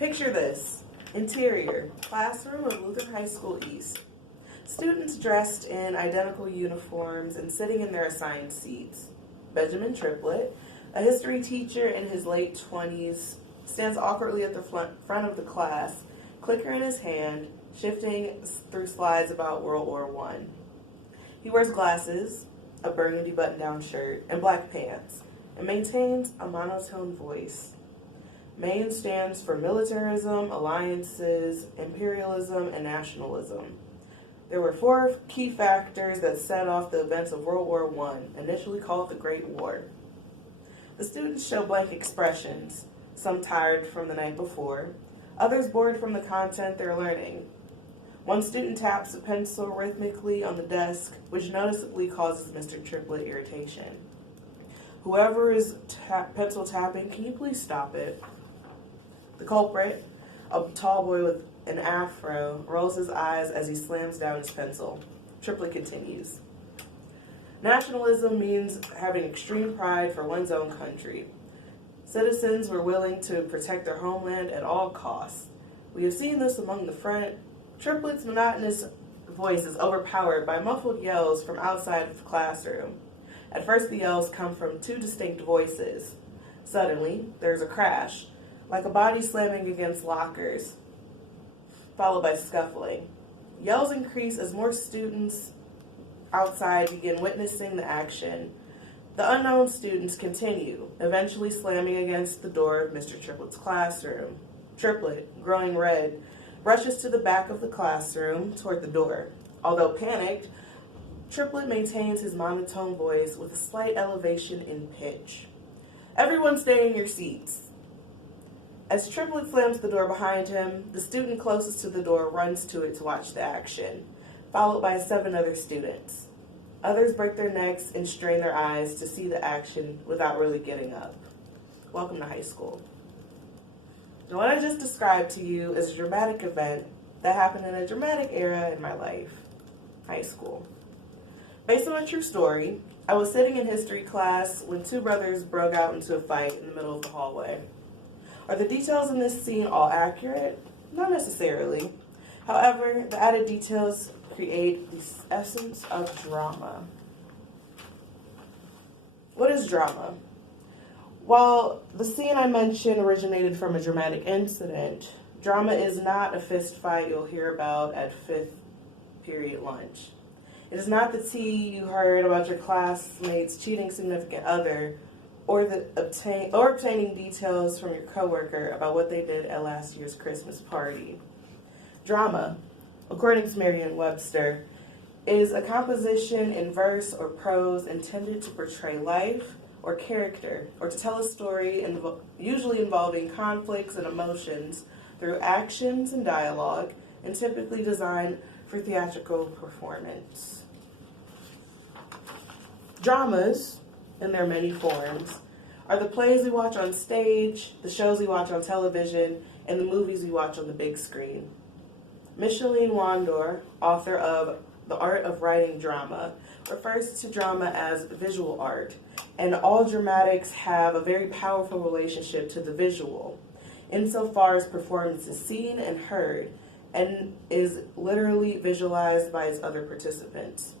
Picture this. Interior, classroom of Luther High School East. Students dressed in identical uniforms and sitting in their assigned seats. Benjamin Triplett, a history teacher in his late 20s, stands awkwardly at the front of the class, clicker in his hand, shifting through slides about World War I. He wears glasses, a burgundy button-down shirt, and black pants, and maintains a monotone voice. MAIN stands for militarism, alliances, imperialism, and nationalism. There were 4 key factors that set off the events of World War I, initially called the Great War. The students show blank expressions, some tired from the night before, others bored from the content they're learning. One student taps a pencil rhythmically on the desk, which noticeably causes Mr. Triplett irritation. Whoever is pencil tapping, can you please stop it? The culprit, a tall boy with an afro, rolls his eyes as he slams down his pencil. Triplett continues. Nationalism means having extreme pride for one's own country. Citizens were willing to protect their homeland at all costs. We have seen this among the front. Triplett's monotonous voice is overpowered by muffled yells from outside of the classroom. At first, the yells come from 2 distinct voices. Suddenly, there's a crash, like a body slamming against lockers, followed by scuffling. Yells increase as more students outside begin witnessing the action. The unknown students continue, eventually slamming against the door of Mr. Triplett's classroom. Triplett, growing red, rushes to the back of the classroom toward the door. Although panicked, Triplett maintains his monotone voice with a slight elevation in pitch. Everyone stay in your seats. As Triplett slams the door behind him, the student closest to the door runs to it to watch the action, followed by 7 other students. Others break their necks and strain their eyes to see the action without really getting up. Welcome to high school. Now, what I just described to you is a dramatic event that happened in a dramatic era in my life, high school. Based on a true story, I was sitting in history class when 2 brothers broke out into a fight in the middle of the hallway. Are the details in this scene all accurate? Not necessarily. However, the added details create the essence of drama. What is drama? While the scene I mentioned originated from a dramatic incident, drama is not a fist fight you'll hear about at 5th period lunch. It is not the tea you heard about your classmates cheating significant other, or obtaining details from your coworker about what they did at last year's Christmas party. Drama, according to Merriam-Webster, is a composition in verse or prose intended to portray life or character, or to tell a story usually involving conflicts and emotions through actions and dialogue, and typically designed for theatrical performance. Dramas, in their many forms, are the plays we watch on stage, the shows we watch on television, and the movies we watch on the big screen. Micheline Wandor, author of The Art of Writing Drama, refers to drama as visual art, and all dramatics have a very powerful relationship to the visual, insofar as performance is seen and heard, and is literally visualized by its other participants.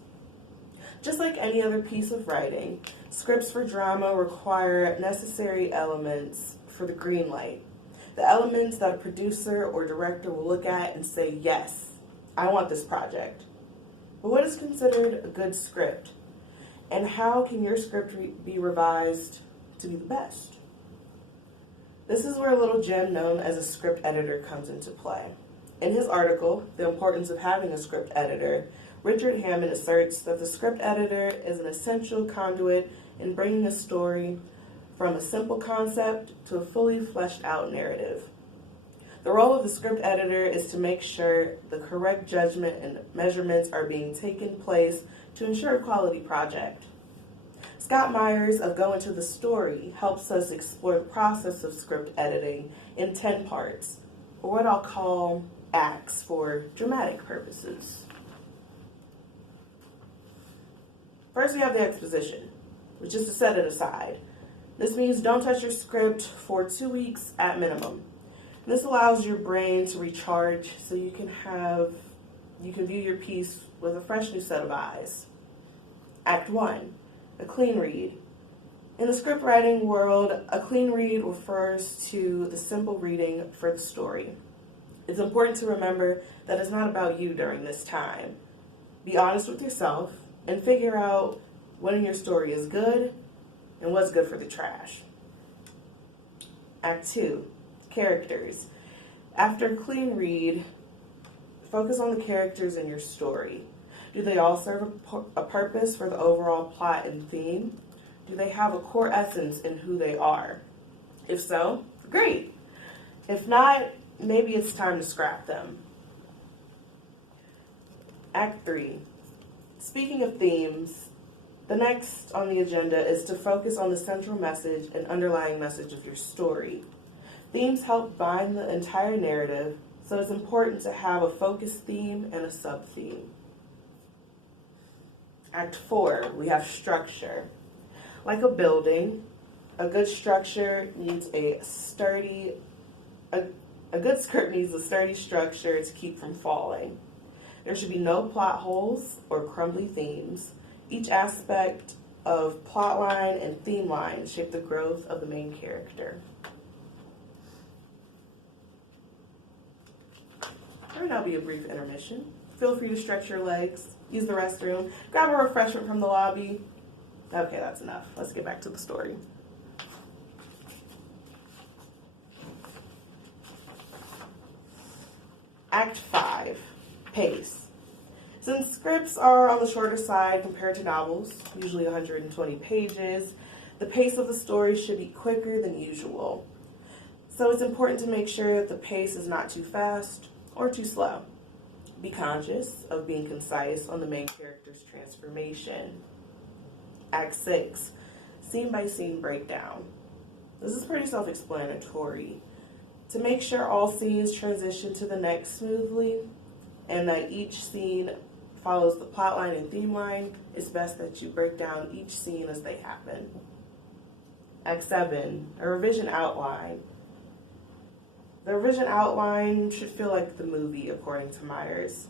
Just like any other piece of writing, scripts for drama require necessary elements for the green light. The elements that a producer or director will look at and say, yes, I want this project. But what is considered a good script? And how can your script be revised to be the best? This is where a little gem known as a script editor comes into play. In his article, The Importance of Having a Script Editor, Richard Hammond asserts that the script editor is an essential conduit in bringing a story from a simple concept to a fully fleshed out narrative. The role of the script editor is to make sure the correct judgment and measurements are being taken place to ensure a quality project. Scott Myers of Go Into the Story helps us explore the process of script editing in 10 parts, or what I'll call acts for dramatic purposes. First, we have the exposition, which is to set it aside. This means don't touch your script for 2 weeks at minimum. This allows your brain to recharge so you can view your piece with a fresh new set of eyes. Act 1, a clean read. In the script writing world, a clean read refers to the simple reading for the story. It's important to remember that it's not about you during this time. Be honest with yourself and figure out what in your story is good and what's good for the trash. Act 2, characters. After a clean read, focus on the characters in your story. Do they all serve a purpose for the overall plot and theme? Do they have a core essence in who they are? If so, great. If not, maybe it's time to scrap them. Act 3. Speaking of themes, the next on the agenda is to focus on the central message and underlying message of your story. Themes help bind the entire narrative, so it's important to have a focus theme and a sub-theme. Act 4, we have structure. Like a building, a good structure needs a good script needs a sturdy structure to keep from falling. There should be no plot holes or crumbly themes. Each aspect of plot line and theme line shape the growth of the main character. There will now be a brief intermission. Feel free to stretch your legs, use the restroom, grab a refreshment from the lobby. Okay, that's enough. Let's get back to the story. Act 5, pace. Since scripts are on the shorter side compared to novels, usually 120 pages, the pace of the story should be quicker than usual. So it's important to make sure that the pace is not too fast or too slow. Be conscious of being concise on the main character's transformation. Act 6, scene by scene breakdown. This is pretty self-explanatory. To make sure all scenes transition to the next smoothly and that each scene follows the plot line and theme line, it's best that you break down each scene as they happen. Act 7, a revision outline. The revision outline should feel like the movie, according to Myers.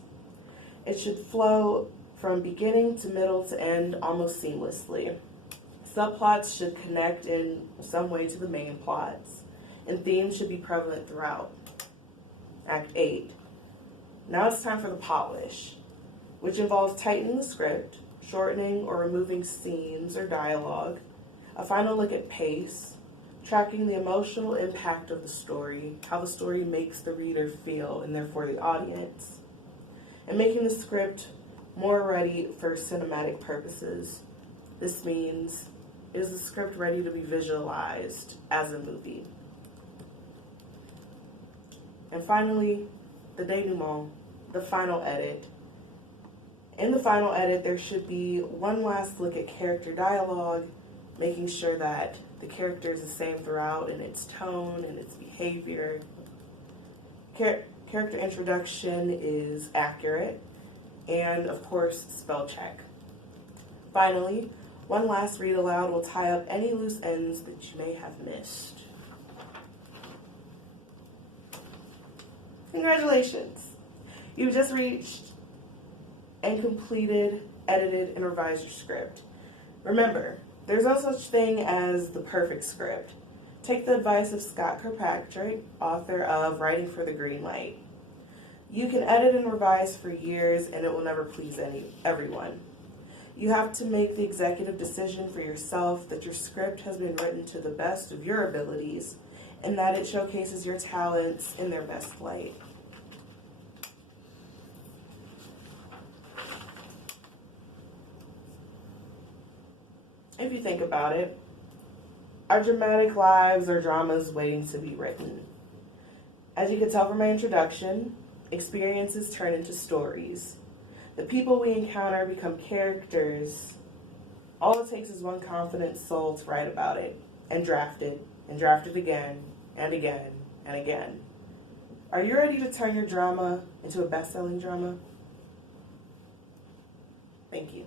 It should flow from beginning to middle to end almost seamlessly. Subplots should connect in some way to the main plots, and themes should be prevalent throughout. Act 8. Now it's time for the polish, which involves tightening the script, shortening or removing scenes or dialogue, a final look at pace, tracking the emotional impact of the story, how the story makes the reader feel and therefore the audience, and making the script more ready for cinematic purposes. This means, is the script ready to be visualized as a movie? And finally, the denouement, the final edit. In the final edit, there should be one last look at character dialogue, making sure that the character is the same throughout in its tone and its behavior. Character introduction is accurate, and of course, spell check. Finally, one last read aloud will tie up any loose ends that you may have missed. Congratulations! You've just reached and completed, edited, and revised your script. Remember, there's no such thing as the perfect script. Take the advice of Scott Kirkpatrick, author of Writing for the Green Light. You can edit and revise for years and it will never please everyone. You have to make the executive decision for yourself that your script has been written to the best of your abilities and that it showcases your talents in their best light. If you think about it, our dramatic lives are dramas waiting to be written. As you can tell from my introduction, experiences turn into stories. The people we encounter become characters. All it takes is one confident soul to write about it, and draft it again, and again, and again. Are you ready to turn your drama into a best-selling drama? Thank you.